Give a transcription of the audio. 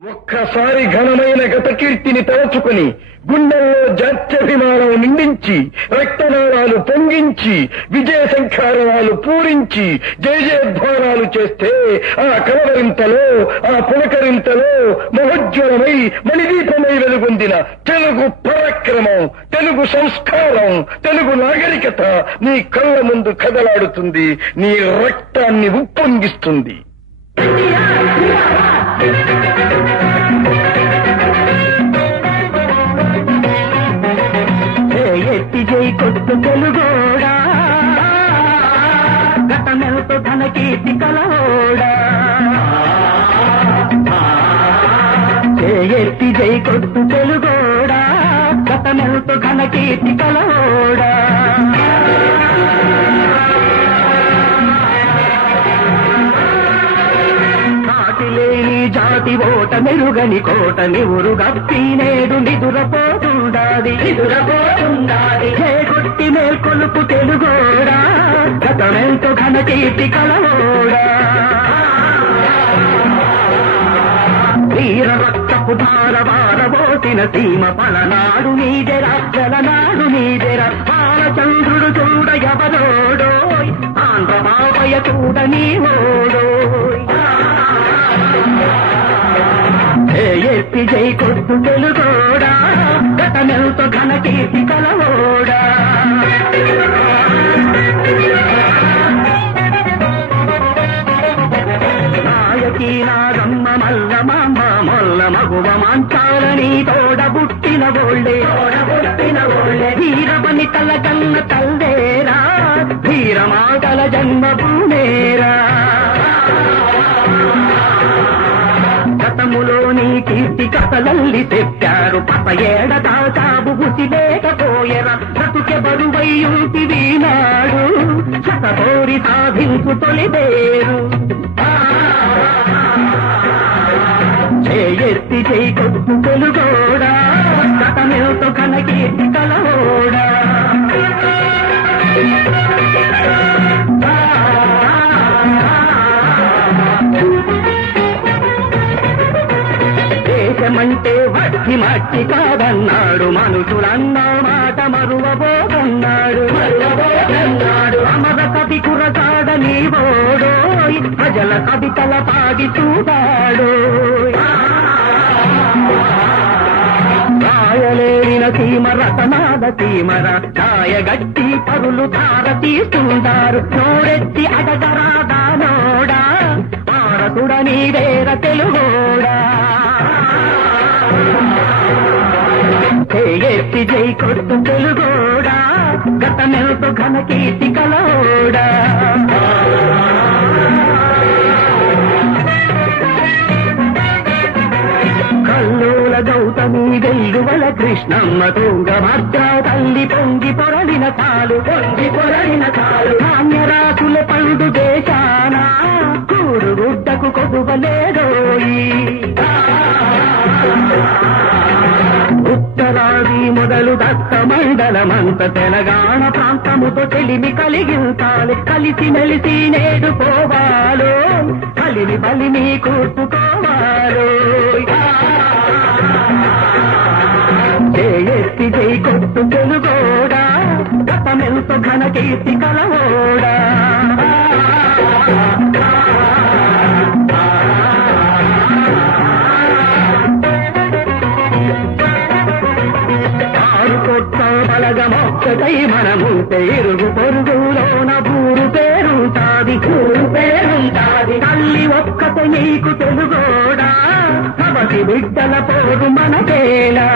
ఒక్కసారి ఘనమైన గత కీర్తిని తలచుకుని గుండెల్లో జాత్యభిమానం నిండించి రక్తనాళాలు పొంగించి విజయ సంఖ్యారాలు పూరించి జయజయధ్వానాలు చేస్తే ఆ కలవరింతలో ఆ పులకరింతలో మహోజ్వలమై మణిదీపమై వెలుగొందిన తెలుగు పరాక్రమం, తెలుగు సంస్కారం, తెలుగు నాగరికత నీ కళ్ళ ముందు కదలాడుతుంది, నీ రక్తాన్ని ఉప్పొంగిస్తుంది. ఎత్తి జై కొట్టు తెలుగోడా, గతమెల్తో ఘన కీర్తి కలవోడా. ఎత్తి జై కొట్టు తెలుగోడా, గతమెల్తో ఘన కీర్తి కలవోడా. జాతి ఓట మెరుగని కోట నివురు గప్పి నేడు నిదురపోతుండాది కొట్టి మేల్కొలుపు తెలుగోడా, గతమెంతో ఘన కీర్తి కలవోడా. వీర రక్తపు ధారవారబోసిన సీమ పలనాడు నీదెరా, జలనాడు నీదెరా. బాలచంద్రుడు చూడ ఎవరోడోయ్, ఆంధ్ర బాబయ్య చూడ నీవోడోయ్. ఎత్తి జై కొట్టు తెలుగోడా, గతమెల్తో ఘన కీర్తి కలవోడా. నాయకీ నాగమ్మ మల్లమాంబ మొల్ల మగువ మాంచాలని తోడబుట్టిన గోళ్ళే వీరమణి తలకన్న తల్లేరా, వీరమాటల జన్మభూమేరా. గతములోని కీర్తి కథలల్లి తెచ్చారు, పత ఏడ దాచాబు బుసి లేకపోయరా. బ్రతుకె బరువయ్యుంటి వీనాడు, శతకోరి సాధించు తొలిదేరు. ఎత్తి జై కొట్టు తెలుగోడా, గతమెల్తో ఘన కీర్తి కలవోడా. దేశమంటే వట్టి మట్టి కాదన్నాడు, మనుషులన్న మాట మరువబోతున్నాడు. అమర కవి కురసాడ నీవోడోయ్, ప్రజల కవితల పాడి చూడాడు. రాయలేని సీమ రతనాద సీమర ఛాయగట్టి పరులు ధార తీస్తుంటారు. నోరెత్తి అడగరాదా నోడా, భారతుడ నీవేర తెలుగోడా. ఎత్తి జై కొట్టు తెలుగోడా, గతమెల్తో ఘన కీర్తి కలవోడా. కల్లోల గౌతమి వెల్లువల కృష్ణమ్మ తుంగ భద్ర తల్లి పొంగి పొరలిన తాలు ధాన్యరాశుల పండు దేశాన కూరుగుడ్డకు కొదువలేదోయి. ఉత్తరాది మొదలు దత్త మండలమంత తెలంగాణ ప్రాంతముతో చెలిమి కలిగించాలి. కలిసి మెలిసి నేడు పోవాలో, కలిమి బలిమి కూర్చుకోవాలో. ఎత్తి జై కొట్టు తెలుగోడా, గతమెల్తో ఘన కీర్తి కలవోడా. బలగమొక్కటై మనముంటే ఇరుగు పొరుగులోన ఊరు పేరుంటాది. తల్లి ఒక్కత నీకు తెలుగోడా, సవతి బిడ్డల పోరు మనకేలా.